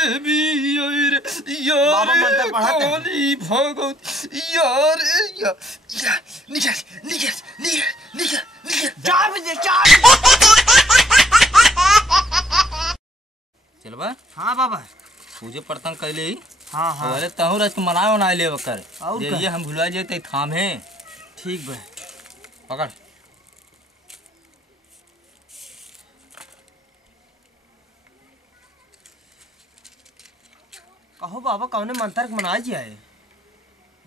देवी यार काली भगवत यार निकल निकल निकल निकल निकल चल बा। हाँ बाबा पूजे पड़तन कैले ही। हाँ हाँ अरे तहु रस के मनाओ ना ले बकर और ये हम भुला जे ते थाम है। ठीक बा पकड़ कहो बाबा कौने मंत्र के मनाई जाए।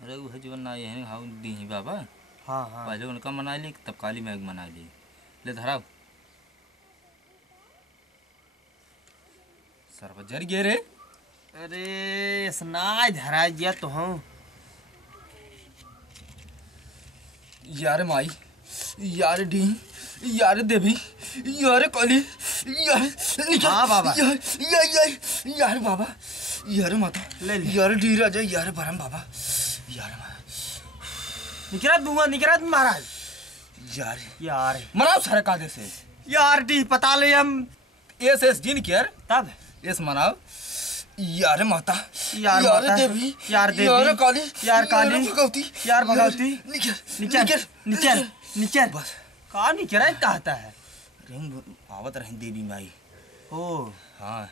अरे वो जीवन ना ये हाउ दी बाबा। हाँ हाँ पहले उनका मना ली तब काली मैग मना ली ले धराओ सर्वजर गे रे। अरे स्नाय धरा दिया तो हूँ यार माई यार डी यार देवी यार काली यार निकल। हाँ बाबा। यार यार यार यार बाबा यार माता ले ले। यार डी राजा यार बरम बाबा यार निकरा दूंगा निकरा महाराज। यार यार मनाओ सारे कायदे से यार डी पता ले हम एस जिन केयर तब एस मनाओ यार माता यार माता देवी यार देवी यार काली यार काली भगवती यार भगवती निकल निकल निकल निकल बस कहाँ निकरा कहता है। रिंग आवत रहे देवी माई। ओ हाँ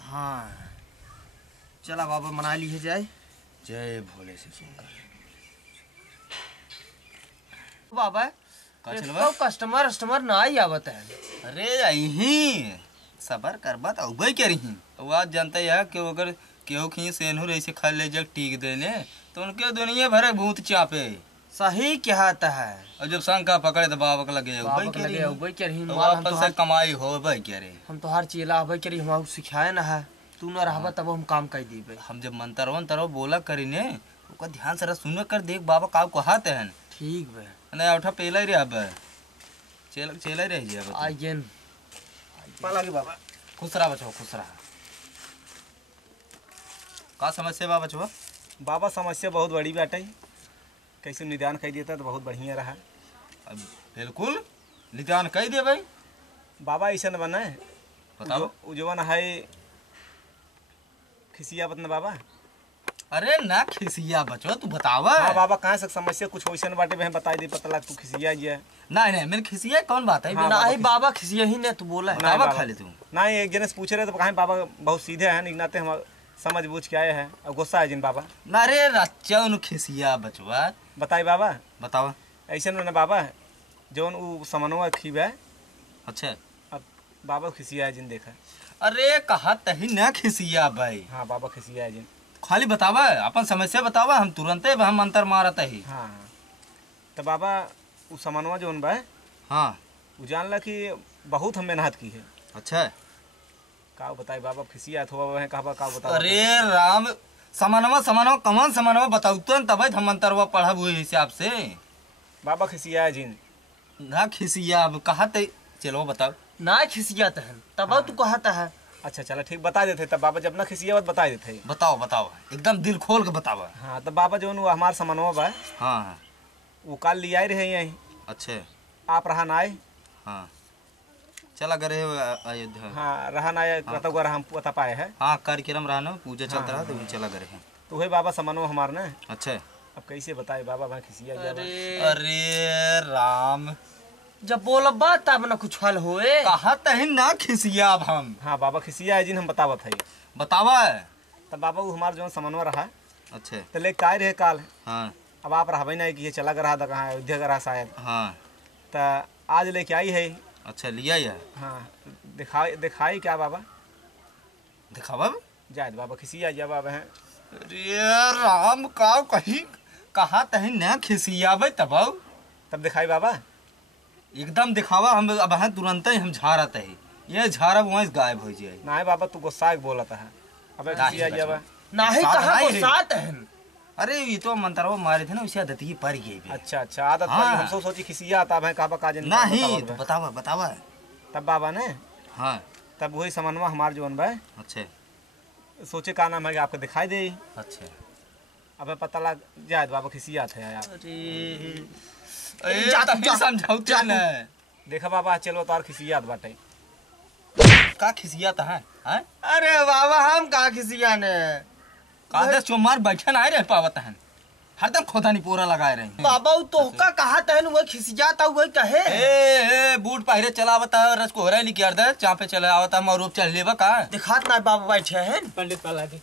हाँ चला बाबा मना ली जाए। जय भोले से शंकर। बाबा का चलवा? इसको कस्टमर ना ही आवत है। अरे यही सबर करबा तो उबई के रही तो आज जानता है कि अगर केहू खी सेनहू ऐसे खा ले जग टीक देने तो उनके दुनिया भरे भूत चापे। सही कहता है। और जब शंका पकड़े तो बाबा लगे उबई के रही उबई के रही तो वापस से कमाई हो उबई के रही। हम तो हर चीला उबई के रही हम सिखाए ना है तू न रहबा तब हम काम कर दीबे। हम जब मंत्रवन तरह बोला करीने ओका ध्यान से सुन कर देख बाबा का कहते हैं। ठीक बे नहीं उठा पेला ही अब चेला रह जी अब आइएन पाला के बाबा खुश रहा बचवा खुश रहा। का समस्या बा बचवा? बाबा समस्या बहुत बड़ी बाटे कैसे निदान कर देता तो बहुत बढ़िया रहा। अब बिल्कुल निदान कह दे भाई बाबा ऐसा न बना है बताओ। उजवन है खिसिया बतना बाबा। अरे ना खिसिया बचवा तू बतावा। हाँ बाबा कहाँ से समस्या कुछ वैसा बाटे में बताई दे पता लग तू खिसिया जी। नहीं नहीं मेरे खिसिया कौन बात है? हाँ, बिना नहीं बाबा खिसिया ही ने तू बोला है। बतावा खा ले तू। नहीं एक जने से पूछ रहे तो कहाँ बाबा बहुत सीधे हैं निगनाते हम समझ बूझ के आए हैं और गुस्सा है जिन बाबा। ना रे रच्चा उन खिसिया बचवा बताई बाबा। बतावा। ऐसा न बाबा जौन वो समनवा खीबे। अच्छा अब बाबा खिसिया है जिन देखा। अरे कहा तही ना खिसिया भाई। हाँ बाबा खिसिया है जिन खाली बतावा अपन समस्या बतावा हम तुरंत हम अंतर मारत ही। हाँ तो बाबा वो समनवा जौन बा हाँ वो जान ला कि बहुत हम मेहनत की है। अच्छा का बताई बाबा खिसिया थोड़ा है कहा का बता। अरे राम समानवा कमान समानवा बताऊ तब हम अंतरवा पढ़ब हुए हिसाब से। बाबा खिसिया है जिन ना खिसिया अब कहा चलो बताओ। ना खिसिया तहन तब तू कहता है। अच्छा चलो ठीक बता देते तब बाबा जब ना खिसिया बता देते। बताओ बताओ एकदम दिल खोल के बताओ। हाँ तो बाबा जो हमार सामानवा बा हाँ हाँ वो काल ले आए रहे यहीं। अच्छे आप रहा ना आए। हाँ चला गए अयोध्या। हाँ रहा ना आए कत गो हम पता पाए है। हाँ कार्यक्रम रहा ना पूजा चलता रहा तो चला गए हैं। तो वही बाबा सामानवा हमार ना। अच्छा अब कैसे बताए बाबा मैं खिसिया गया। अरे राम जब बोलबा तब न कुछ हल होए। कहा तही ना खिसिया अब हम। हाँ बाबा खिसिया है जिन हम बतावत है। बतावा। तब बाबा वो हमार जो सामानवा रहा अच्छे तो ले आए रहे काल। हाँ अब आप रहा ना कि ये चला रहा था कहाँ अयोध्या का रहा शायद। हाँ तो आज लेके आई है। अच्छा लिया या हाँ दिखाई क्या बाबा दिखावा जायद बाबा खिसिया जा बाबा हैं। अरे राम का कहीं कहा तही न खिसियाबे तब दिखाई बाबा एकदम दिखावा हम अब हैं तुरंत ही हम झाड़त है ये झाड़ब वहीं गायब हो जाए। ना बाबा तू गुस्सा बोलता है। अब खिसिया जाबा नाही कहा गुस्सा तहन। अरे ये तो मंत्रवा मारे थे ना उसे आदत ही पड़ गई। अच्छा अच्छा आदत हाँ। हम सोची खिसिया आता है कहा काज नहीं तो बतावा बतावा। तब बाबा ने हाँ तब वही सामानवा हमार जोन बा। अच्छा सोचे का नाम है कि आपको दिखाई दे। अच्छा अब पता लग जाए बाबा खिसिया थे यार। अरे समझाओ क्या ना देखा बाबा चलो तो और खिसियात बाटे। का खिसियाता है हैं? अरे बाबा हम कहाँ खिसियाने कादर चोमार बैठे ना रह पावत है हरदम खोदा नहीं पूरा लगाए रहे बाबा वो तोहका कहा तहन वही खिसियाता वही कहे ए बूट पहिरे चलावता है रस को हो रहा है लिखियार दे चापे चले आवता है रूप चल लेबा का दिखात ना बाबा बैठे हैं पंडित पाला जी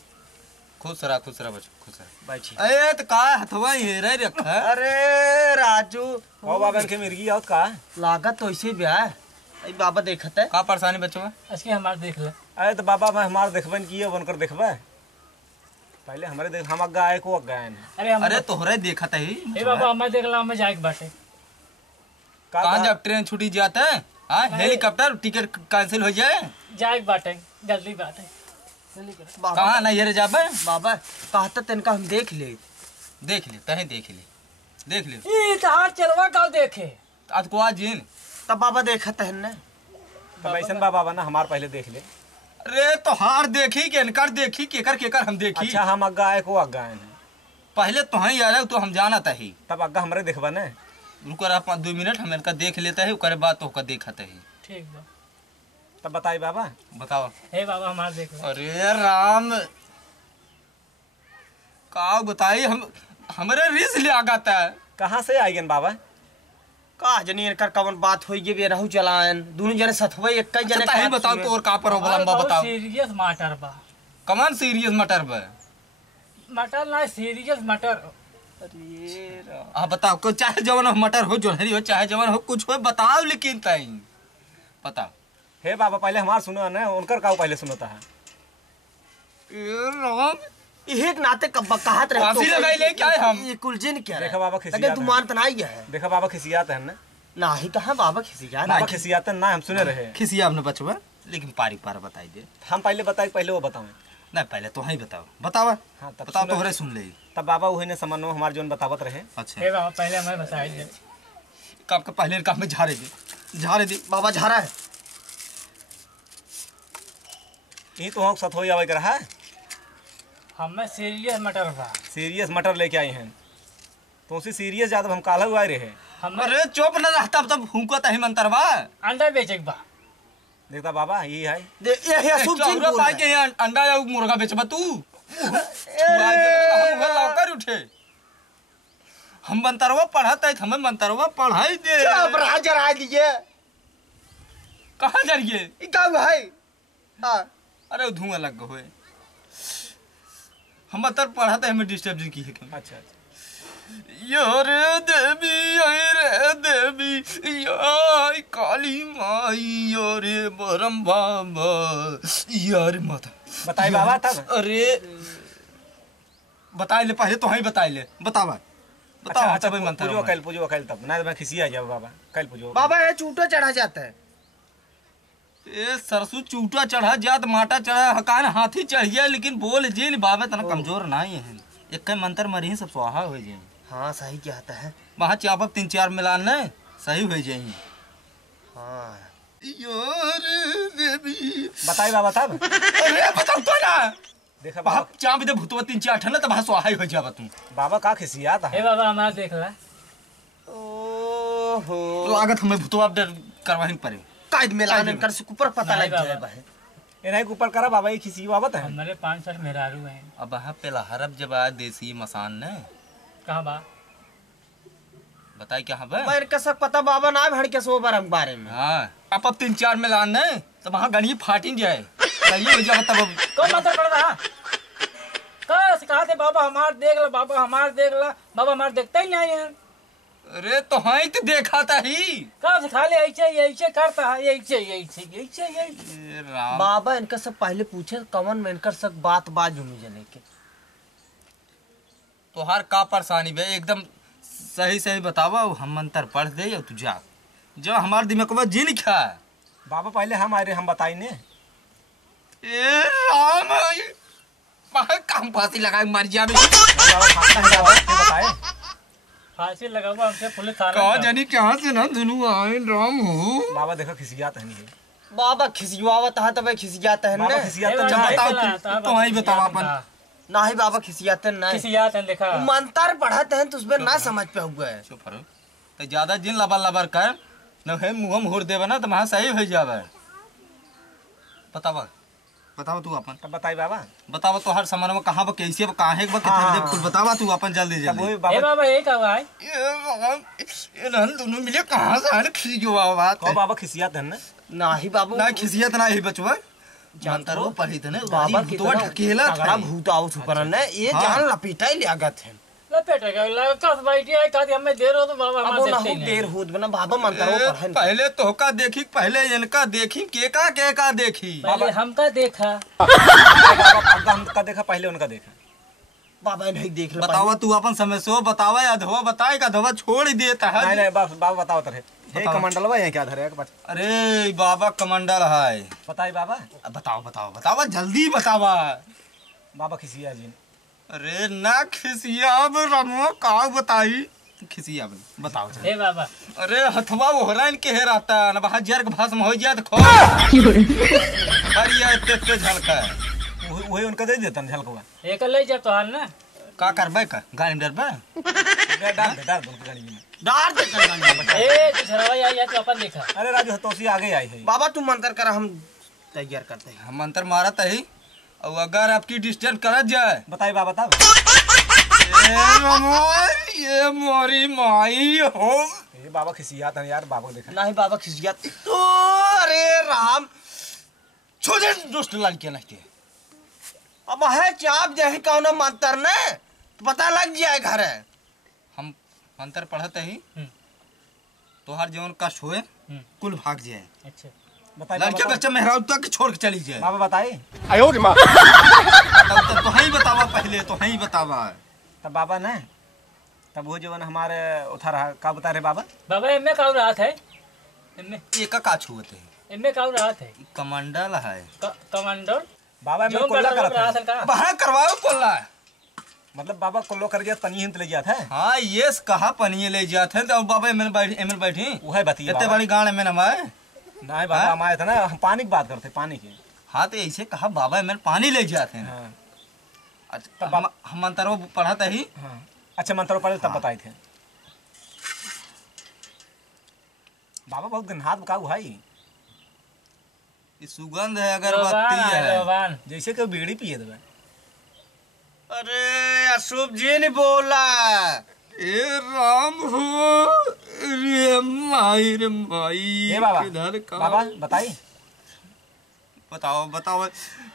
खुश रहा बच्चों खुश रहा बैठे ए तो का हथवा ये रे रखा अरे राजू हो बाबा इनके मिर्गी आवत का लागत तो ऐसे ब्याह अरे बाबा देखत है का परेशानी बच्चों में इसके हमारे देख ले अरे तो बाबा मैं हमार देखबन किए बनकर देखबे पहले हमारे देख हम अग्गा आए को अग्गा आए अरे तोहरे देखा था ही ए बाबा हमें देख ला हमें जाए के बाटे कहाँ जब ट्रेन छुट्टी जाता है हाँ हेलीकॉप्टर टिकट कैंसिल हो जाए जाए के बाटे जल्दी बाटे जल्दी करो बाबा कहाँ ना ये जाबे बाबा कहता तेनका हम देख ले तहे देख ले ई तहार चलवा का देखे आज को आज जिन तब बाबा देखत है ने तब ऐसा बाबा बना हमार पहले देख ले अरे तो हार देखी के इनकर देखी केकर हम देखी अच्छा हम अग्गा आए को अग्गा आए पहले तो ही यार तो हम जाना था ही तब अग्गा हमारे देखबा ने रुको रहा 5-2 मिनट हम इनका देख लेता है उसके बाद तो देखा था ही ठीक बा तब बताई बाबा बताओ हे बाबा हमारे देख ले अरे राम का बताई हम हमारे रिस ले आगाता है कहाँ से आइगन बाबा का जनी इनकर कवन बात होई गे बेरहु चलान दोनों जने सथवे एक ही जने अच्छा ही बताओ तो और का प्रॉब्लम बा बताओ सीरियस मटर बा कमान सीरियस मटर बा मटर ना सीरियस मटर अरे आप बताओ को चाहे जवन हो मटर हो जोहरी हो चाहे जवन हो कुछ हो बताओ लेकिन तई बताओ हे बाबा पहले हमार सुनो ना उनकर का पहले सुनता है ए राम एक नाते कब कहत रहे फांसी लगाई ले क्या है हम ये कुलजिन क्या देखा बाबा लगे खिसियात तू है मानत नहीं है देखा बाबा खिसियात है ना नाही कहां बाबा खिसिया बाबा खिसियात ना हम सुने रहे खिसिया आपने बचवा लेकिन पारी पार बताई दे हम पहले बताए पहले वो बताओ नहीं पहले तो ही बताओ हाँ तब बताओ सुनो। तो हरे सुन ले तब बाबा वही ने समन्वय हमार जोन बतावत रहे अच्छा हे बाबा पहले हमें बताई दे काम का पहले काम में झाड़े दे बाबा झारा है यही तो हम सत हो आवे कर रहा है हमें सीरियस मटर बा सीरियस मटर लेके आए हैं तो उसी सीरियस ज्यादा हम काला हुआ रहे हमें अरे चुप न रहता तब हुकता ही मंतरवा अंडा बेचे के बा देखता बाबा यही है दे ये अशुभ चीज चौरा बोल पाई रहा है। के अंडा या मुर्गा बेचबा तू छुआ दे हम लौकर उठे हम मंतरवा पढ़ाता है हमें मंतरवा पढ़ाई दे अब रहा जरा लिए कहाँ जाइए ई का भाई हां अरे धुआं लग गए हम मंतर पढ़ाते हमें डिस्टर्ब की है क्यों अच्छा अच्छा यार देवी आई रे देवी यार काली माई यार बरम बाबा यार माता बताई बाबा तब अरे बताए ले पहले तो ही बताए ले बतावा अच्छा बताओ अच्छा तब मंत्र पूजो कल तब ना मैं खिसिया जाओ बाबा कल पूजो बाबा ये चूटा चढ़ा जाता है ए सरसू चूटा चढ़ा जात माटा चढ़ा हकान हाथी चढ़ गया लेकिन बोल जे बाबा तना कमजोर नहीं है एक मंत्र मरी सब स्वाहा हो जाए हाँ सही कहता है वहाँ चापक 3-4 मिलान ने सही हो जाए हाँ यार देवी बताई बाबा तब अरे बताओ तो ना देखा वहाँ बाबा चाप दे भूतवा 3-4 ठन तो वहाँ स्वाहा हो जाबा तुम बाबा का खिसियात हे है बाबा हमारे देख ला ओहो लागत हमें भूतवा डर करवाही पड़े कायद में लाने कर से ऊपर पता नहीं लग जाए बाबा। भाई इन्हें ऊपर करा बाबा ये खिसी बाबत है हमारे 5-6 मेहरारू हैं अब वहाँ पे हरब जब आया देसी मसान ने कहाँ बा बताई क्या बे मेरे का सब पता बाबा ना भड़ के सो बार बारे में हाँ अब 3-4 मिलान ने तो वहाँ गणी फाटी जाए सही हो जाए तब कौन मंत्र पढ़ रहा कहाँ से कहा थे बाबा हमारे देख ला बाबा हमारे देख ला बाबा हमारे देखते ही नहीं है अरे तो हाँ तो देखा था ही कहाँ से खाली ऐसे करता है ऐसे ए राम बाबा इनका सब पहले पूछे कवन में इनकर सब बात जुमी जने के तो हर का परेशानी बे एकदम सही सही बतावा हम मंत्र पढ़ दे या तू जा जो हमारे दिमाग में जी लिखा है बाबा पहले हम आए रहे हम बताई ने ए राम बाहर काम फांसी लगा मर जा बे बाबा खाता है बाबा ये बताए फांसी लगावा हमसे पुलिस थाना कहा में जानी कहाँ से ना दोनों आए राम हो बाबा देखा खिसियात है नहीं बाबा खिसियावत है तब खिसियाता है बाबा ना खिसियात हे तो बाबा, बताओ हे तुम, बाबा, तो वही बताओ किसी अपन। याद ना ही बाबा खिसियाते नहीं किसी याद है लिखा मंत्र पढ़ाते हैं तो उसमें ना समझ पे हुआ है चुप रहो तो ज्यादा जिन लबर लबर कर न है मुंह मोड़ देवे ना तो वहाँ सही हो जावे बतावा बतावा तू अपन तब बताई बाबा। बतावा तो हर सामान में कहाँ बा कैसे बा काहे बा कितने बजे कुल बतावा तू अपन जल्दी तब जल्दी। वही ए बाबा बाबा ये का भाई ये नन दोनों मिले कहाँ से आने खिसियो बाबा कहो बाबा खिसियात है ना। नाही बाबू ना खिसियत ना ही बचवा जानता रो पढ़ी थे ना बाबा तो कितना ढकेला तगड़ा था भूत आओ सुपर ने ये हाँ। जान लपेटा ही ले गए थे। लपेटेगा लगा बैठी है कहती हमें देर हो तो बाबा अब हमार वो ना देखते हो ही नहीं। देर होत बना बाबा मंत्र वो पढ़े पहले तोहका देखी पहले इनका देखी के का देखी पहले हमका देखा बाबा हमका देखा पहले उनका देखा। बाबा नहीं देख ले बतावा तू अपन समय सो बतावा अधवा बताए का अधवा छोड़ ही देता नहीं है। नहीं बाबा बताओ तरह हे बताओ। कमंडलवा यहाँ क्या धरे बच अरे बाबा कमंडल है बताई बाबा। अब बताओ बताओ बतावा जल्दी बतावा। बाबा खिसिया जी अरे ना खिसिया अब रमो का बताई खिसिया बताओ जल्दी। ए बाबा अरे हथवा ओहराइन के हेराता न बहा जर के भस्म हो जात खो अरे ये ते झलका वही उनका दे देता झलकवा। एक ले जा तोहार ना का करबे का गाड़ी में डरबे डाल दो उनकी गाड़ी में। डार दे कर ए झरवा या तो अपन देखा। अरे राजू हतोसी आगे आई है। बाबा तू मंत्र कर हम तैयार करते हैं। हम मंत्र मारत है और अगर आपकी डिस्टेंस करत जाए बताई बाबा तब ए रमो ये मोरी माई हो ये बाबा खिसियात है यार बाबा को देखा। नहीं बाबा खिसिया तो अरे राम छोड़े दुष्ट लड़के नहीं अब है चाप जही कौन मंत्र ने तो पता लग जाए घर है। हम मंत्र पढ़ते ही तोहार जीवन कष्ट होए कुल भाग जाए अच्छा बताई लड़के बाबा बच्चे मेहराब तक छोड़ के चली जाए। बाबा बताई। तो ही बतावा पहले तो ही बतावा। तब बाबा ने तब वो जो हमारे उठा रहा का बता रहे बाबा। बाबा एमे का रात है एमे एक का छुअते है एमे का रात है कमंडल है कमांडर बाबा जो मैं कोल्ला बड़ा करा रात था है का बाहर करवाओ कोल्ला। मतलब बाबा कोल्लो कर गया तनी हिंत ले गया था। हाँ ये कहा पनिए ले जाते हैं तो अब बाबा एमन बैठी वो है बतिया इतने बड़ी गाड़ में नमाए। नहीं बाबा हम आए थे ना हम पानी की बात करते पानी की। हाँ तो ऐसे कहा बाबा एमन पानी ले जाते हैं। हाँ अच्छा हम मंत्रों पढ़ाते ही हाँ अच्छा मंत्रों पढ़े तब बताए थे। बाबा बहुत गन्हात का भाई ये सुगंध है अगरबत्ती है लोबान जैसे कि बीड़ी पिए देवे। अरे अशुभ जी ने बोला ए राम हो रे माई ए बाबा किधर का बाबा बताई। बताओ बताओ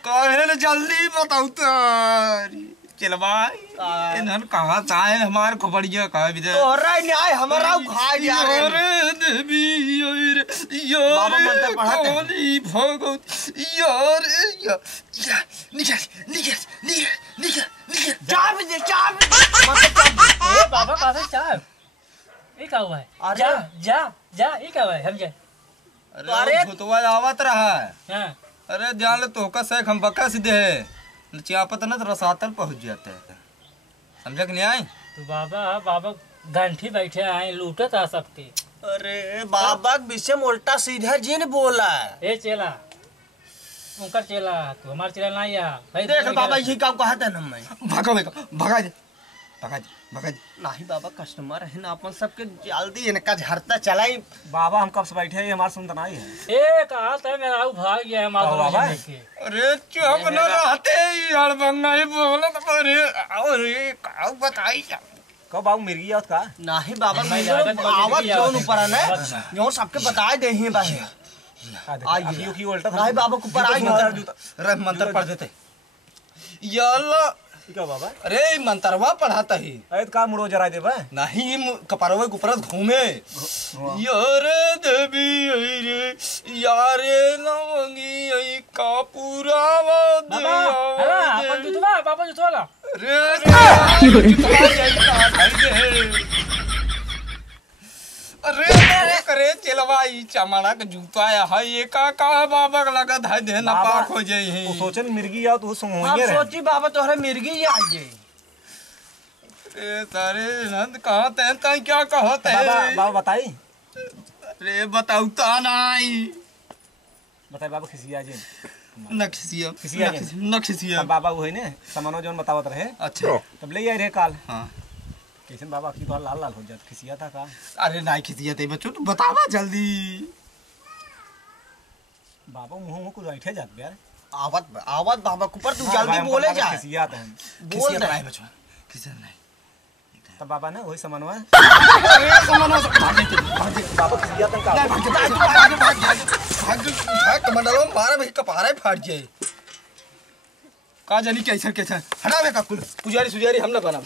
कहे न जल्दी बताओ तारी चल भाई इन्हन कहाँ से आए हमारे को बढ़िया कहा भी दे तोहरा न्याय हमारा खा जा रे यारे देवी यार बाबा मंत्र पढ़ाते हैं। काली भगवत यार निकल निकल निकल निकल निकल चाप दे मतलब ए बाबा कहां से चाप ये का हुआ है अरे। जा जा जा ये का हुआ है हम जा अरे भूतवा आवत रहा है। हां अरे जान ले तोहका सैक हम बका सीधे है चापत ना तो रसातल पहुंच जाते हैं समझ के नहीं आई। तो बाबा बाबा घंटी बैठे आए लूटत आ सबके। अरे बाबा विषय में उल्टा सीधा जी ने बोला ए चेला उनका चेला तू हमार चेला नहीं आ भाई देख बाबा यही काम कहते हैं ना मैं भगा भगा दे भगा दे भगा दे नहीं बाबा कस्टमर है ना अपन सबके जल्दी इनका झरता चलाई। बाबा हम कब से बैठे हैं हमारे सुनता नहीं है। ए कहा था मेरा आऊ भाग गया है माधव बाबा। जी के। अरे चुप न रहते यार बंगाई बोलत अरे अरे का बताई कब बाबू मिर्गी आवत का। नहीं बाबा मैं मेरे लागत वाली आवाज भी क्यों आवत ऊपर है है। ना जो सबके बताए दे ही भाई आइए की उल्टा नहीं बाबा को ऊपर आई अरे मंत्र पढ़ देते याल्ला क्या बाबा अरे मंत्रवा पढ़ाता ही ऐत का मुड़ो जरा देबे नहीं कपारवा के ऊपर घूमे यारे देवी रे यारे लवंगी आई का पूरा बाबा अरे अपन जुतवा बाबा जुतवा ला अरे करे चलवाई चमड़ा के जूता है ये का बाबा का लगा धाय दे ना बाबा, पाक हो जाई तो है सोचन मिर्गी आओ तो हम सुंगे रे। सोची बाबा तोहरे मिर्गी ही आई जाई। अरे सारे नंद कहाँ ते तय क्या कहत है बाबा बाबा बताई अरे बताऊ ता नहीं बताई बाबा खिसिया जी नखसिया खिसिया नखसिया बाबा वो है ने सामानो जोन बतावत रहे अच्छा तब ले आई रे काल हाँ कैसन बाबा की तो लाल लाल हो जात खिसिया था का। अरे नहीं खिसिया ते बच्चों तू बतावा जल्दी बाबा मुंह में कुछ बैठे जात यार। आवत आवत बाबा के ऊपर तू हाँ, जल्दी भाई, हमको बोले लगा जा। खिसियात है। बोल किसी दे। नहीं बचवा किसी नहीं तब बाबा ना वही सामान है। अरे समनो भाग दे बाबा खिसियात है का? भाग कमंडलो मारे भाई कपारे फाट जाए। का जानी कैसा कैसा हटा बे का कुल पुजारी सुजारी हम ना बना।